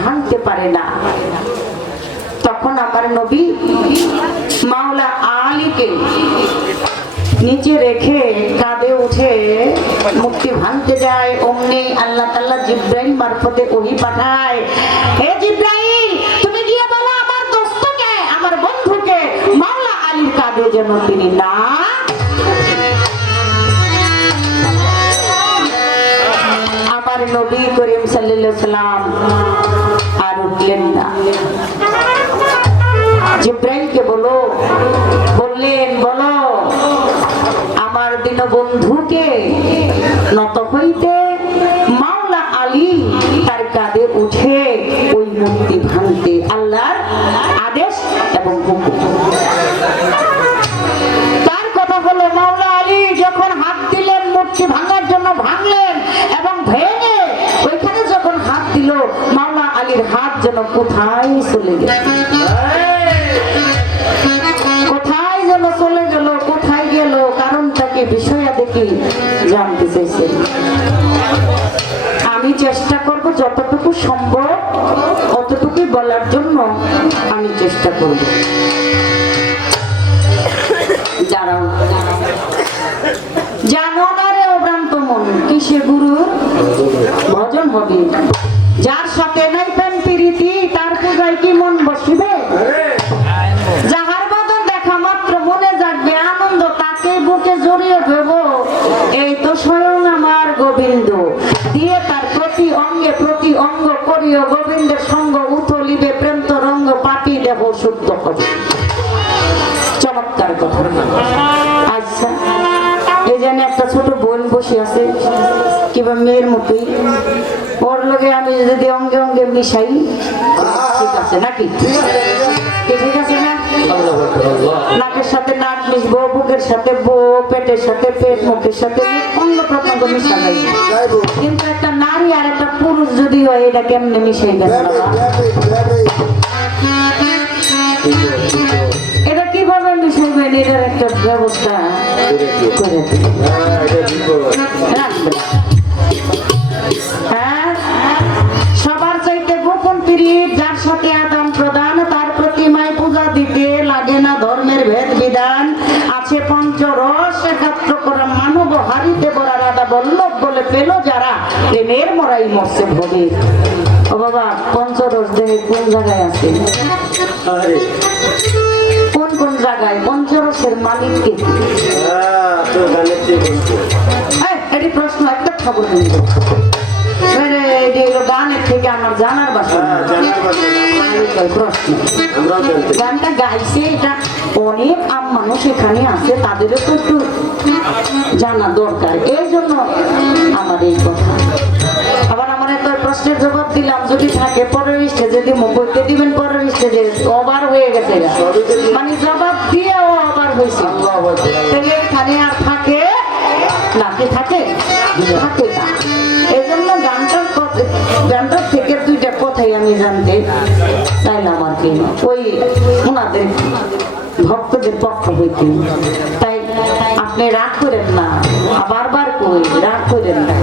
ভাঙতে পারে না। তখন আমার নবী মাওলা আলীকে নিচে রেখে কাঁধে উঠে মুক্তি ভাঙতে যায়, অমনি আল্লাহ তাল্লাহ জিব্রাইল মারফতে ওহি পাঠায় হে জিব্রাইল তুমি গিয়ে বলো আমার দোস্তকে আমার বন্ধুকে মাওলা আলীর কাঁধে যেন তিনি না আমার নবী করিম সাল্লাম আর উঠলেন না। জিব্রাইলকে বলো, বললেন, বলো, আমার দিন বন্ধুকে নত হইতে মূর্তি ভাঙার জন্য ভাঙলেন এবং ভেঙে ওইখানে যখন হাত দিল, মাওলা আলীর হাত যেন কোথায় চলে গেল? কোথায় যেন চলে গেল, কোথায় গেল? কারণটাকে বিষয়া দেখি জানতে চাইছেন আমি চেষ্টা করব যতটুকু সম্ভব, অতটুকুই বলার জন্য আমি চেষ্টা করব। যার সাথে নাই প্রেম প্রীতি, তার পূজায় কি মন বসিবে? যাহার বদন দেখা মাত্র মনে জাগবে, আনন্দ তাকে বুকে জড়িয়ে ভেব এই তো স্বয়ং আমার গোবিন্দ। দিয়ে তার প্রতি অঙ্গে প্রতি অঙ্গ করিও, গোবিন্দের সঙ্গ উথলিবে প্রেম তো রঙ্গ পাপি দেহ শুদ্ধ হবে চমৎকার কথা। আচ্ছা এই জন্য একটা ছোট বোন বসে আছে। কিংবা মেয়ের মতোই ওর লগে আমি যদি অঙ্গে অঙ্গে মিশাই ঠিক আছে নাকি? ঠিক আছে। না? নাকের সাথে নাক মিশবো বুকের সাথে বো পেটের সাথে পেট মুখের সাথে অঙ্গ প্রত্যঙ্গ মিশালাই কিন্তু একটা নারী আর একটা পুরুষ যদি হয় এটা কেমনে মিশাই এটা কীভাবে মিশাইবেন? এটার একটা ব্যবস্থা করে পেল যারা? প্রেমের মরাই মরছে ভোগে ও বাবা পঞ্চরস দেহে কোন জায়গায় আছে? কোন কোন জায়গায়? পঞ্চরসের মালিক কে এটি প্রশ্ন একটা খবর গানের থেকে আমার জানার প্রশ্ন। গানটা গাইছে এটা অনেক আম মানুষ এখানে আছে তাদেরও তো একটু জানা দরকার। এই জন্য প্রশ্নের জবাব দিলাম যদি থাকে পরের স্টেজে দিব বইতে দিবেন পরের স্টেজে অবার হয়ে গেছে মানে জবাব দিয়েও অবার হয়েছে। তাহলে এখানে আর থাকে? না কি থাকে? থাকে না। এই জন্য গানটার গানটার থেকে দুইটা কথাই আমি জানতে চাইলাম আর কি। ওই ওনাদের ভক্তদের পক্ষ হইতে। তাই আপনি রাগ করেন না বারবার কই রাগ করেন না।